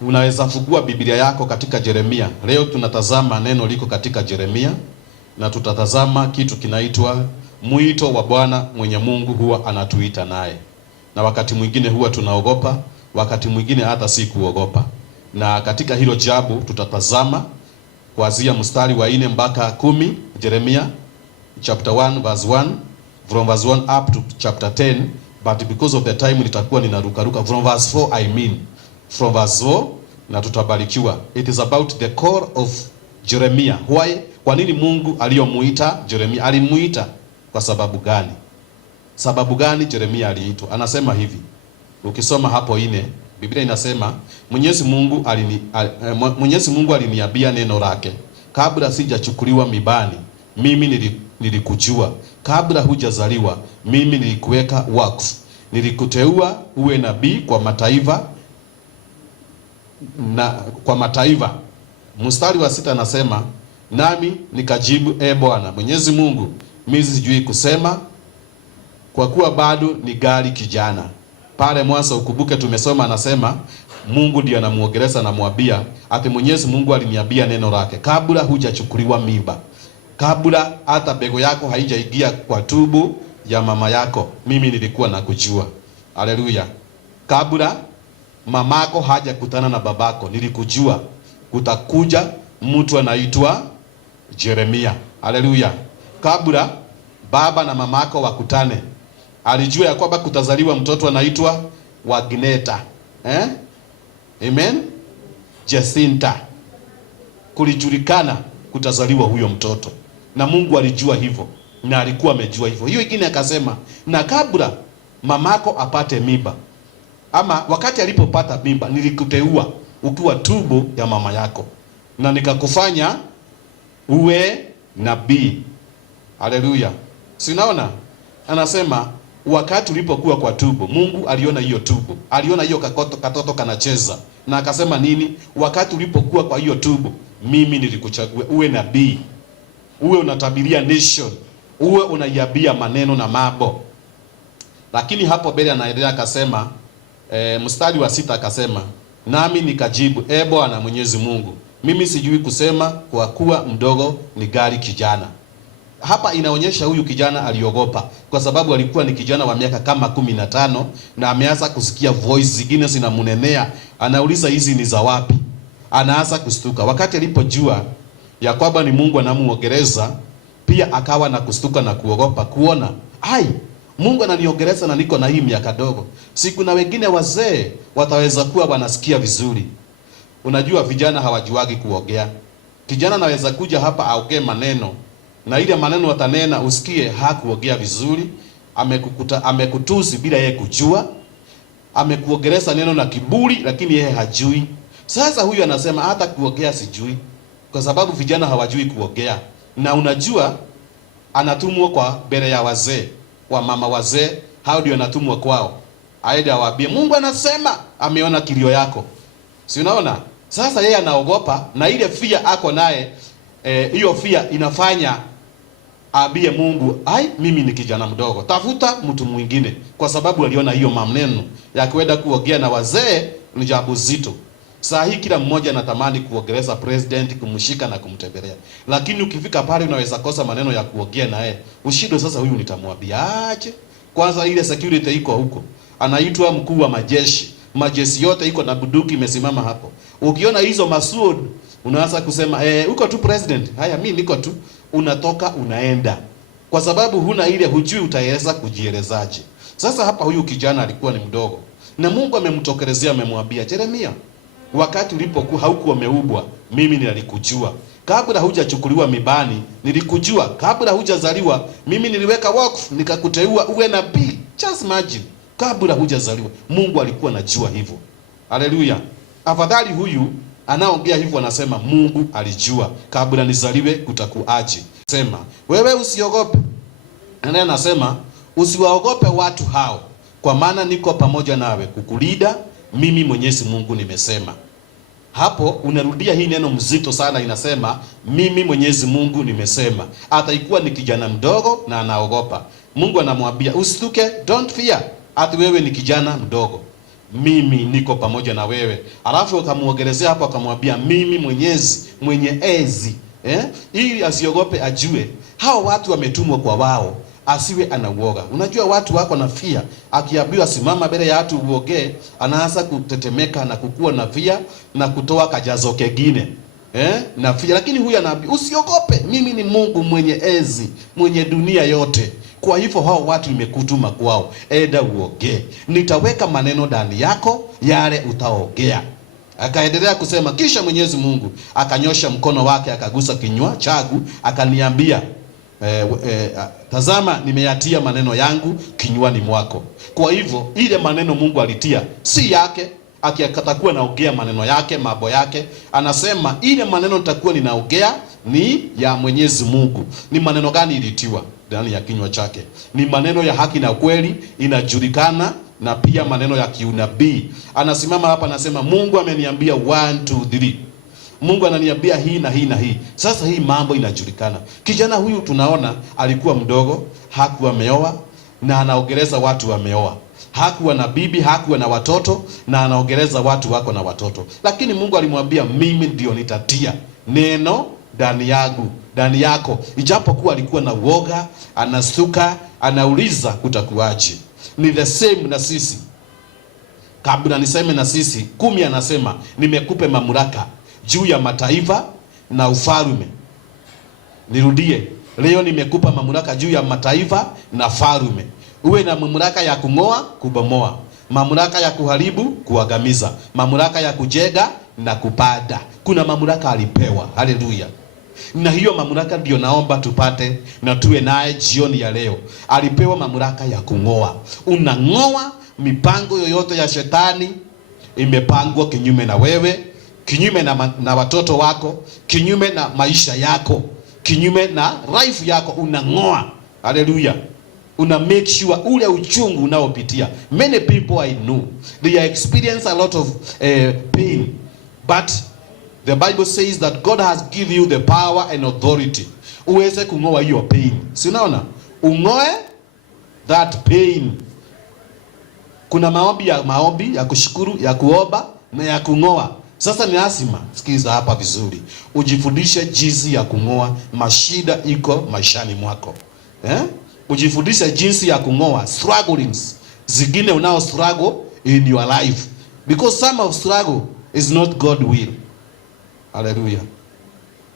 Unaweza fungua Biblia yako katika Yeremia. Leo tunatazama neno liko katika Yeremia, na tutatazama kitu kinaitwa mwito wa Bwana mwenye Mungu huwa anatuita naye. Na wakati mwingine huwa tunaogopa, wakati mwingine hata si kuogopa. Na katika hilo jambo tutatazama kuanzia mstari wa 4 mpaka 10, Yeremia chapter 1 verse 1, from verse 1 up to chapter 10, but because of the time nitakuwa ninarukaruka from verse 4, from verse 4, na tutabarikiwa. It is about the core of Yeremia. Why? Kwa nini Mungu aliyomuita Yeremia? Alimuita kwa sababu gani? Sababu gani Yeremia aliitwa? Anasema hivi. Ukisoma hapo 4, Biblia inasema Mwenyezi Mungu aliniambia neno lake, kabla sijachukuliwa mibani mimi nilikujua, kabla hujazaliwa mimi nilikuweka wakfu, nilikuteua uwe nabii kwa mataifa. Mstari wa 6 anasema, nami nikajibu, Bwana Mwenyezi Mungu, mimi sijui kusema, kwa kuwa bado ni gali kijana. Pale mwanzo ukumbuke tumesoma, anasema Mungu ndiye anamuongeleza na mwambia ati Mwenyezi Mungu aliniambia neno lake, kabla hujachukuliwa mimba, kabla hata bego yako haijaingia kwa tubu ya mama yako, mimi nilikuwa nakujua. Haleluya. Kabla mamako hajakutana na babako, nilikujua kutakuja mtu anaitwa Yeremia. Haleluya. Kabla baba na mamako wakutane, alijua ya kwamba kutazaliwa mtoto anaitwa Wagneta. Amen. Jacinta. Kulijulikana kutazaliwa huyo mtoto. Na Mungu alijua hivyo. Na alikuwa amejua hivyo. Hiyo ingine akasema, na kabla mamako apate mimba, ama wakati alipopata mimba, nilikuteua ukiwa tumbo ya mama yako, na nikakufanya uwe nabii. Haleluya. Sinaona? Anasema wakati ulipokuwa kwa tumbo, Mungu aliona hiyo tumbo, aliona hiyo katoto kanacheza, na akasema nini? Wakati ulipokuwa kwa hiyo tumbo, mimi nilikuchagua uwe nabii, uwe unatabiria nation, uwe unaiambia maneno na mambo. Lakini hapo mbele anaendelea akasema, mstari wa 6 akasema, nami nikajibu, Bwana Mwenyezi Mungu, mimi sijui kusema, kwa kuwa mdogo ni gali kijana. Hapa inaonyesha huyu kijana aliogopa, kwa sababu alikuwa ni kijana wa miaka kama 15, na ameanza kusikia voice zingine zinamunenea. Anauliza hizi ni za wapi? Anaanza kustuka. Wakati alipojua ya kwamba ni Mungu anamuongeleza, pia akawa na kustuka na kuogopa, kuona Mungu ananiongeleza na niko na hii miaka dogo. Siku na wengine wazee wataweza kuwa wanasikia vizuri. Unajua vijana hawajuagi kuongea. Kijana anaweza kuja hapa aongee maneno, na ile maneno watanena usikie hakuongea vizuri, amekutusi bila yeye kujua, amekuongeleza neno na kiburi lakini yeye hajui. Sasa huyu anasema hata kuongea sijui, kwa sababu vijana hawajui kuongea. Na unajua anatumwa kwa mbele ya wazee, wa mama wazee, hao ndio anatumwa kwao. Aende awaambie Mungu anasema ameona kilio yako. Si unaona? Sasa yeye anaogopa, na ile fear ako naye, hiyo fear inafanya aambie Mungu, mimi ni kijana mdogo, tafuta mtu mwingine, kwa sababu aliona hiyo maneno ya kwenda kuongea na wazee ni jambo zito. Saa hii kila mmoja anatamani kuongeleza president, kumshika na kumtembelea. Lakini ukifika pale unaweza kosa maneno ya kuongea naye. Ushindo sasa huyu nitamwambia aje? Kwanza ile security iko huko. Anaitwa mkuu wa majeshi. Majeshi yote iko na bunduki imesimama hapo. Ukiona hizo masword unaanza kusema uko tu president. Haya mimi niko tu. Unatoka unaenda. Kwa sababu huna ile, hujui utaeleza kujielezaje. Sasa hapa huyu kijana alikuwa ni mdogo. Na Mungu amemtokelezea, amemwambia, Yeremia, wakati ulipokuwa haukuwa umeubwa, mimi nilikujua. Kabla hujachukuliwa mibani, nilikujua. Kabla hujazaliwa, mimi niliweka wakfu, nikakuteua uwe nabii. Just imagine, kabla hujazaliwa, Mungu alikuwa anajua hivyo. Haleluya. Afadhali huyu anaongea hivyo, anasema Mungu alijua kabla nizaliwe kutakuaje. Sema, wewe usiogope. Na anasema usiwaogope watu hao, kwa maana niko pamoja nawe kukulinda, mimi Mwenyezi Mungu nimesema. Hapo unarudia hii neno mzito sana, inasema mimi Mwenyezi Mungu nimesema. Hata ikuwa ni kijana mdogo na anaogopa, Mungu anamwambia usituke, don't fear. Ati wewe ni kijana mdogo. mimi niko pamoja na wewe. Alafu akamuongelezea hapo, akamwambia mimi mwenyezi mwenye enzi, ili asiogope, ajue hao watu wametumwa kwa wao, asiwe anauoga. Unajua watu wako na fia, akiambiwa simama mbele ya watu uogee, anaanza kutetemeka na kukua na fia na kutoa kajazo kengine na fia. Lakini huyu anaambia usiogope, mimi ni Mungu mwenye enzi, mwenye dunia yote. Kwa hivyo hao watu nimekutuma kwao, enda uogee, nitaweka maneno ndani yako, yale utaogea. Akaendelea kusema, kisha Mwenyezi Mungu akanyosha mkono wake akagusa kinywa changu, akaniambia tazama, nimeyatia maneno yangu kinywani mwako. Kwa hivyo ile maneno Mungu alitia si yake, akatakuwa naongea maneno yake, mambo yake. Anasema ile maneno nitakuwa ninaongea ni ya Mwenyezi Mungu. Ni maneno gani ilitiwa ndani ya kinywa chake? Ni maneno ya haki na kweli, inajulikana, na pia maneno ya kiunabii. Anasimama hapa anasema, Mungu ameniambia 1 2 3. Mungu ananiambia hii na hii na hii. Sasa hii mambo inajulikana. Kijana huyu tunaona alikuwa mdogo, hakuwa ameoa, na anaongeleza watu wameoa. Hakuwa na bibi, hakuwa na watoto, na anaongeleza watu wako na watoto. Lakini Mungu alimwambia, mimi ndio nitatia neno ndani yangu, ndani yako. Ijapokuwa alikuwa na uoga, anasuka, anauliza kutakuaje. Ni the same na sisi. Kabla niseme na sisi, 10 anasema nimekupe mamlaka juu ya mataifa na ufalme. Nirudie, leo nimekupa mamlaka juu ya mataifa na falme. Uwe na mamlaka ya kung'oa, kubomoa, mamlaka ya kuharibu, kuangamiza, mamlaka ya kujenga na kupanda. Kuna mamlaka alipewa. Haleluya. Na hiyo mamlaka ndio naomba tupate na tuwe naye jioni ya leo. Alipewa mamlaka ya kung'oa. Unang'oa mipango yoyote ya shetani imepangwa kinyume na wewe, kinyume na watoto wako, kinyume na maisha yako, kinyume na life yako. Unang'oa. Haleluya. Una make sure ule uchungu unaopitia. Many people I know, they experience a lot of pain, but the Bible says that God has given you the power and authority uweze kung'oa hiyo pain. Si unaona? Ung'oe that pain. Kuna maombi ya kushukuru, ya kuomba na ya kung'oa. Sasa ni lazima, sikiza hapa vizuri, ujifundishe jinsi ya kung'oa mashida iko maishani mwako. Ujifundishe jinsi ya kung'oa strugglings zingine unao struggle in your life, because some of struggle is not God will. Haleluya.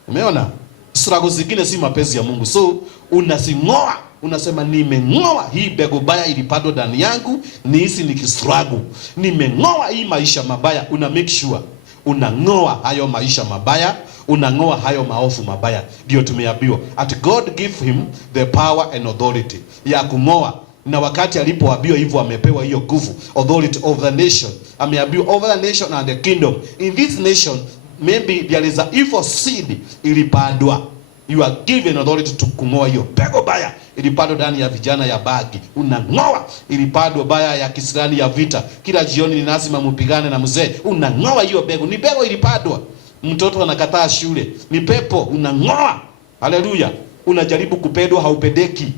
Umeona? Struggle zingine si mapenzi ya Mungu. So unasing'oa, unasema nimeng'oa hii mbegu baya ilipandwa ndani yangu, ni hisi nikistruggle. Nimeng'oa hii maisha mabaya. Una make sure unang'oa hayo maisha mabaya, unang'oa hayo maovu mabaya. Ndio tumeambiwa at God give him the power and authority ya kung'oa. Na wakati alipoambiwa hivyo, amepewa hiyo nguvu, authority over the nation. Ameambiwa over the nation and the kingdom. In this nation maybe there is a evil seed ilipandwa. You are given authority to kung'oa hiyo mbegu baya ilipandwa ndani ya vijana ya bagi. Unang'oa ilipandwa baya ya kisirani ya vita. Kila jioni ni lazima mpigane na mzee. Unang'oa hiyo mbegu. Ni mbegu ilipandwa. Mtoto anakataa shule, ni pepo. Unang'oa. Haleluya. Unajaribu kupendwa, haupendeki.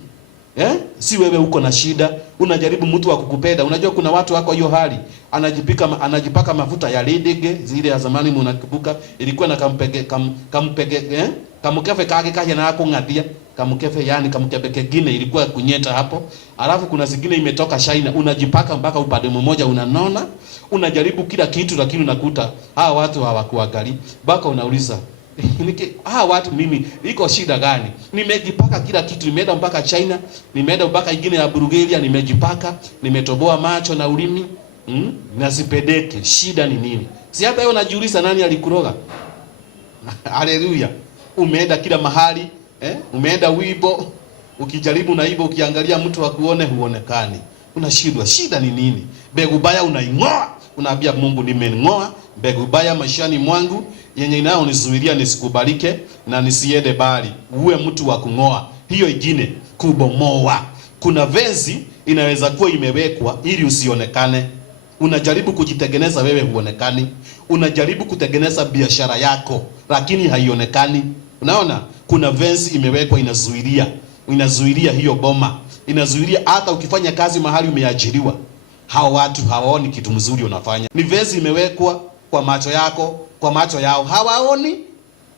Si wewe uko na shida, unajaribu mtu wa kukupenda. Unajua kuna watu wako hiyo hali, anajipaka mafuta ya ledege zile ya zamani, mnakumbuka ilikuwa na kampege kamukefe kage kaje na kungadia kamukefe, yani kamukefe kingine ilikuwa kunyeta hapo. Alafu kuna zingine imetoka China, unajipaka mpaka upande mmoja unanona. Unajaribu kila kitu, lakini unakuta hawa watu hawakuangali. Baka unauliza watu mimi iko shida gani? Nimejipaka kila kitu, nimeenda mpaka China, nimeenda mpaka ingine ya Bulgaria, nimejipaka, nimetoboa macho na ulimi, na sipedeke. Shida ni nini? Si hata wewe unajiuliza nani alikuroga? Haleluya. Umeenda kila mahali, umeenda wibo, ukijaribu na hivyo, ukiangalia mtu akuone huonekani. Unashindwa, shida ni nini? Mbegu baya unaing'oa. Unaambia Mungu, nimeng'oa mbegu baya maishani mwangu yenye inayonizuilia nisikubalike na nisiende bali. Uwe mtu wa kung'oa. Hiyo ingine, kubomoa. Kuna venzi inaweza kuwa imewekwa ili usionekane. Unajaribu kujitengeneza wewe, huonekani. Unajaribu kutengeneza biashara yako lakini haionekani. Unaona? Kuna venzi imewekwa inazuilia hiyo boma. Inazuilia hata ukifanya kazi mahali umeajiriwa. hao watu hawaoni kitu mzuri unafanya. Ni vezi imewekwa kwa macho yako, kwa macho yao hawaoni.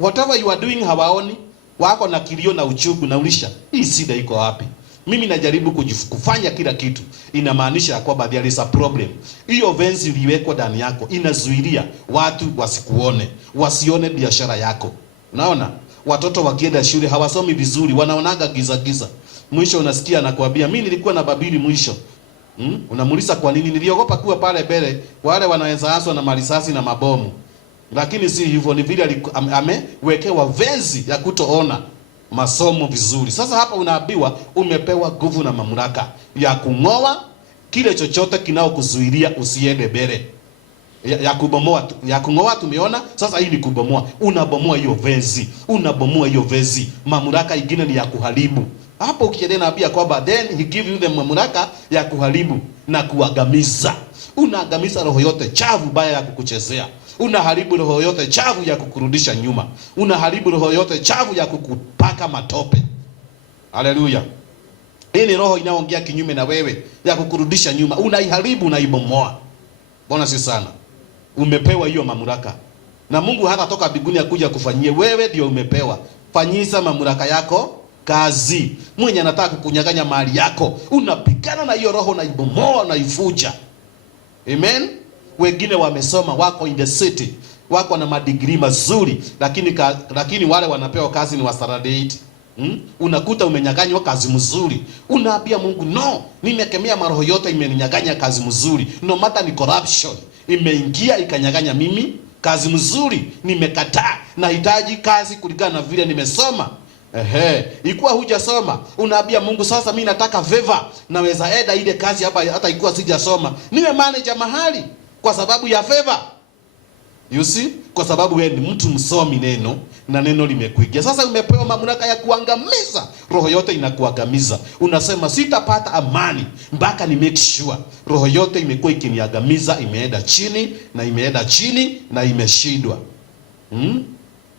Whatever you are doing hawaoni. Wako na kilio na uchungu na ulisha. Hii shida iko wapi? Mimi najaribu kufanya kila kitu. Inamaanisha kwamba there is a problem. Hiyo vezi iliwekwa ndani yako inazuilia watu wasikuone, wasione biashara yako. Unaona? Watoto wakienda shule hawasomi vizuri, wanaonaga giza giza. Mwisho unasikia anakuambia mimi nilikuwa na babili mwisho. Unamuuliza kwa nini? Niliogopa kuwa pale mbele wale wanaweza haswa na marisasi na mabomu. Lakini si hivyo, ni vile amewekewa vezi ya kutoona masomo vizuri. Sasa hapa unaambiwa umepewa nguvu na mamlaka ya kung'oa kile chochote kinaokuzuilia usiende mbele. Ya kubomoa, ya kung'oa tumeona. Sasa hii ni kubomoa. Unabomoa hiyo vezi. Unabomoa hiyo vezi. Mamlaka ingine ni ya kuharibu. Hapo ukiendelea naambia kwamba then he give you the mamlaka ya kuharibu na kuangamiza. Unaangamiza roho yote chafu baya ya kukuchezea. Unaharibu roho yote chafu ya kukurudisha nyuma. Unaharibu roho yote chafu ya kukupaka matope. Haleluya. Hii ni roho inaongea kinyume na wewe ya kukurudisha nyuma. Unaiharibu, unaibomoa. Bwana si sana. Umepewa hiyo mamlaka. Na Mungu hata toka mbinguni akuja kufanyie, wewe ndio umepewa. Fanyisa mamlaka yako kazi. Mwenye anataka kukunyang'anya mali yako, unapigana na hiyo roho, unaibomoa, unaifuja. Amen. Wengine wamesoma, wako in the city, wako na madigrii mazuri, lakini wale wanapewa kazi ni wasaradate. Unakuta umenyang'anywa kazi mzuri. Unaambia Mungu, no, nimekemea maroho yote imeninyang'anya kazi mzuri. No matter ni corruption imeingia ikanyang'anya mimi kazi mzuri, nimekataa. Nahitaji kazi kulingana na vile nimesoma. Ikuwa hujasoma, unaambia Mungu, sasa mimi nataka favor. Naweza enda ile kazi hata ikuwa sijasoma, niwe manager mahali kwa sababu ya favor. You see? Kwa sababu wewe ni mtu msomi neno na neno limekuingia. Sasa umepewa mamlaka ya kuangamiza. Roho yote inakuangamiza. Unasema sitapata amani mpaka ni make sure roho yote imekuwa ikiniangamiza, imeenda chini na imeenda chini na imeshindwa.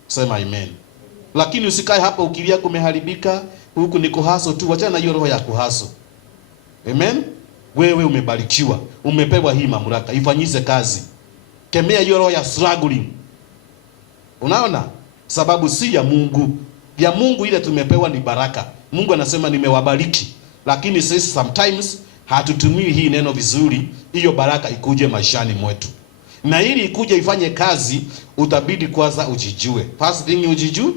Sema amen. Lakini usikae hapa ukilia kumeharibika, huku ni kuhaso tu. Wachana na hiyo roho ya kuhaso. Amen. Wewe umebarikiwa, umepewa hii mamlaka, ifanyize kazi. Kemea hiyo roho ya struggling. Unaona? Sababu si ya Mungu. Ya Mungu ile tumepewa ni baraka. Mungu anasema nimewabariki. Lakini sisi sometimes hatutumii hii neno vizuri, hiyo baraka ikuje maishani mwetu. Na ili ikuje ifanye kazi, utabidi kwanza ujijue. First thing ujijue.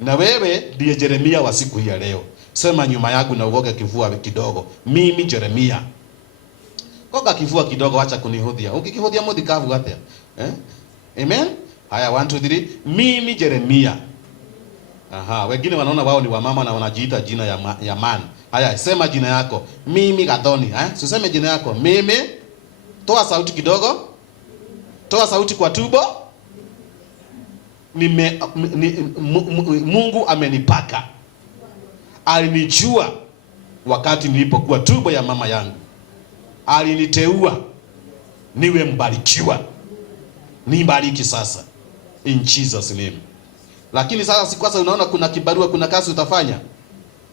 Na wewe ndiye Yeremia wa siku hii ya leo. Sema nyuma yangu na uoge kifua kidogo. Mimi Yeremia. Koga kifua kidogo, acha kunihudhia. Ukikihudhia modi kavu gate. Amen. Haya, 1 2 3. Mimi Yeremia. Wengine wanaona wao ni wamama na wanajiita jina ya man. Haya, sema jina yako. Mimi Gathoni, Usiseme jina yako. Mimi. Toa sauti kidogo. Toa sauti kwa tubo. Mungu amenipaka. Alinijua wakati nilipokuwa tubo ya mama yangu. Aliniteua niwe mbarikiwa. Nibariki sasa in Jesus name. Lakini sasa si kwanza unaona kuna kibarua, kuna kazi utafanya.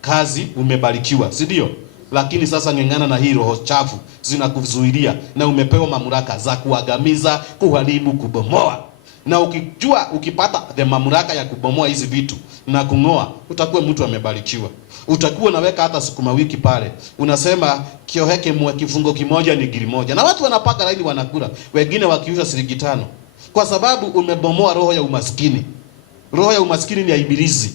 Kazi umebarikiwa, si ndio? Lakini sasa ng'eng'ana na hii roho chafu zinakuzuilia, na umepewa mamlaka za kuangamiza, kuharibu, kubomoa. Na ukijua ukipata the mamlaka ya kubomoa hizi vitu na kung'oa, utakuwa mtu amebarikiwa. Utakuwa unaweka hata sukuma wiki pale. Unasema kioheke mwa kifungo kimoja ni giri moja. Na watu wanapaka laini wanakula. Wengine wakiuza shilingi 5. Kwa sababu umebomoa roho ya umaskini. Roho ya umaskini ni ya ibilisi.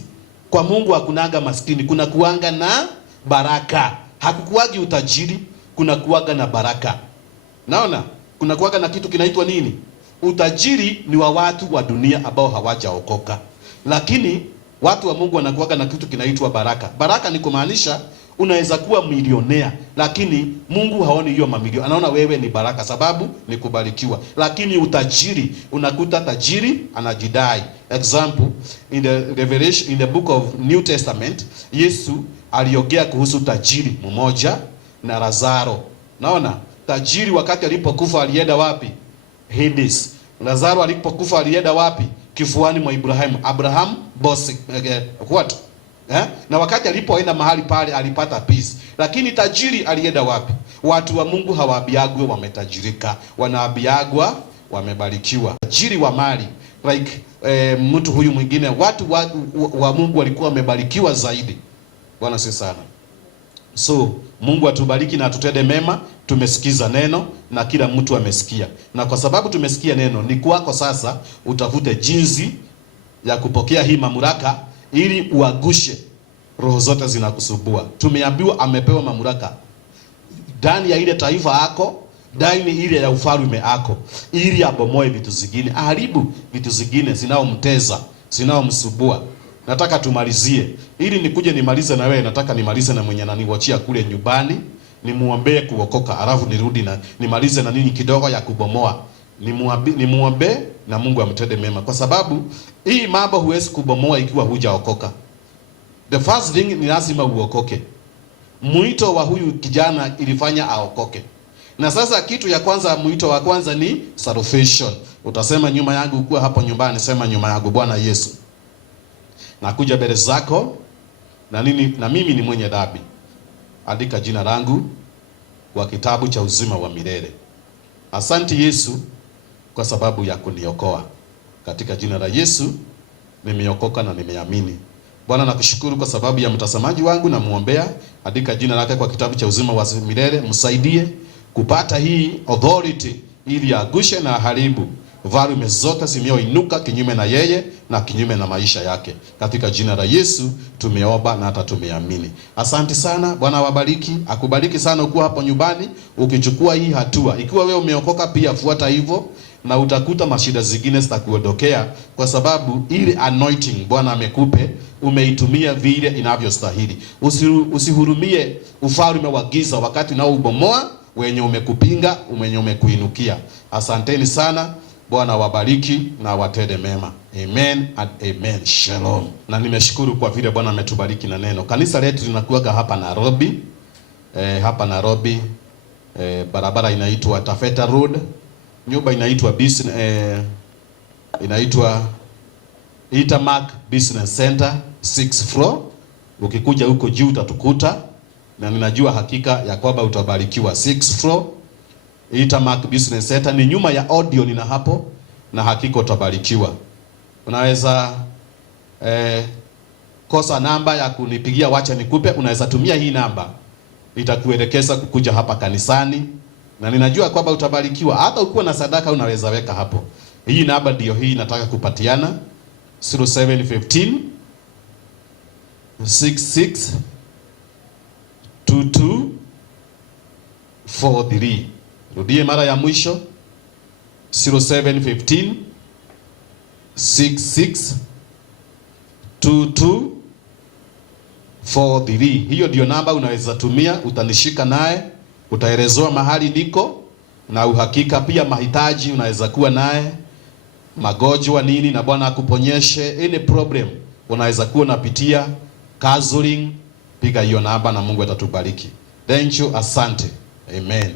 Kwa Mungu hakunaga maskini, kuna kuanga na baraka. Hakukuagi utajiri, kuna kuanga na baraka. Naona? Kuna kuanga na kitu kinaitwa nini? Utajiri ni wa watu wa dunia ambao hawajaokoka. Lakini watu wa Mungu wanakuaga na kitu kinaitwa baraka. Baraka ni kumaanisha unaweza kuwa milionea, lakini Mungu haoni hiyo mamilioni. Anaona wewe ni baraka sababu ni kubarikiwa. Lakini utajiri, unakuta tajiri anajidai. Example, in the Revelation, in the book of New Testament, Yesu aliongea kuhusu tajiri mmoja na Lazaro. Naona? Tajiri wakati alipokufa alienda wapi? Hades. Lazaro alipokufa alienda wapi? Kifuani mwa Ibrahimu. Abraham bosi what? Na wakati alipoenda mahali pale alipata peace. Lakini tajiri alienda wapi? Watu wa Mungu hawaambiagwe wametajirika, wanaambiagwa wamebarikiwa. Tajiri wa mali like mtu huyu mwingine, watu wa Mungu walikuwa wamebarikiwa zaidi. Bwana si sana. So Mungu atubariki na atutende mema. Tumesikiza neno na kila mtu amesikia, na kwa sababu tumesikia neno, ni kwako sasa utafute jinsi ya kupokea hii mamlaka ili uagushe roho zote zinakusubua. Tumeambiwa amepewa mamlaka ndani ya ile taifa yako, ndani ile ya ufalme wako, ili abomoe vitu zingine, aharibu vitu zingine zinaomteza, zinaomsubua. Nataka tumalizie, ili nikuje nimalize na wewe, nataka nimalize na mwenye ananiwachia kule nyumbani, nimuombee kuokoka, alafu nirudi na nimalize na nini kidogo ya kubomoa. Nimuombe na Mungu amtende mema, kwa sababu hii mambo huwezi kubomoa ikiwa hujaokoka. The first thing ni lazima uokoke. Mwito wa huyu kijana ilifanya aokoke. Na sasa kitu ya kwanza, mwito wa kwanza ni salvation. Utasema nyuma yangu, ukuwa hapo nyumbani, sema nyuma yangu, Bwana Yesu, nakuja mbele zako na mimi ni mwenye dhambi. Andika jina langu kwa kitabu cha uzima wa milele. Asante Yesu kwa sababu ya kuniokoa. Katika jina la Yesu nimeokoka na nimeamini. Bwana nakushukuru kwa sababu ya mtazamaji wangu, na muombea, andika jina lake kwa kitabu cha uzima wa milele. Msaidie kupata hii authority ili agushe na haribu falme zote zimeinuka kinyume na yeye na kinyume na maisha yake. Katika jina la Yesu tumeomba na hata tumeamini. Asante sana. Bwana wabariki, akubariki sana ukiwa hapo nyumbani ukichukua hii hatua. Ikiwa wewe umeokoka pia fuata hivyo, na utakuta mashida zingine zitakuondokea, kwa sababu ile anointing Bwana amekupe umeitumia vile inavyostahili. Usihurumie ufalme wa giza wakati nao ubomoa wenye umekupinga, wenye umekuinukia. Asanteni sana. Bwana wabariki na watende mema. Amen and amen. Shalom. Na nimeshukuru kwa vile Bwana ametubariki na neno. Kanisa letu linakuwa hapa Nairobi. Hapa Nairobi, barabara inaitwa Tafeta Road. Nyumba inaitwa Itamark Business Center 6th floor. Ukikuja huko juu utatukuta, na ninajua hakika ya kwamba utabarikiwa. 6th floor Itamark Business Center, ni nyuma ya audio nina hapo, na hakika utabarikiwa. Unaweza kosa namba ya kunipigia, wacha nikupe. Unaweza tumia hii namba, itakuelekeza kukuja hapa kanisani, na ninajua kwamba utabarikiwa. Hata ukiwa na sadaka unaweza weka hapo. Hii namba ndio hii nataka kupatiana, 0715 66 2243. Rudie mara ya mwisho, 0715 66 2243. Hiyo ndio namba unaweza tumia, utanishika naye, utaelezewa mahali niko na uhakika. Pia mahitaji unaweza kuwa naye, magonjwa nini, na Bwana akuponyeshe any problem unaweza kuwa unapitia, counseling, piga hiyo namba na Mungu atatubariki. Thank you, asante. Amen.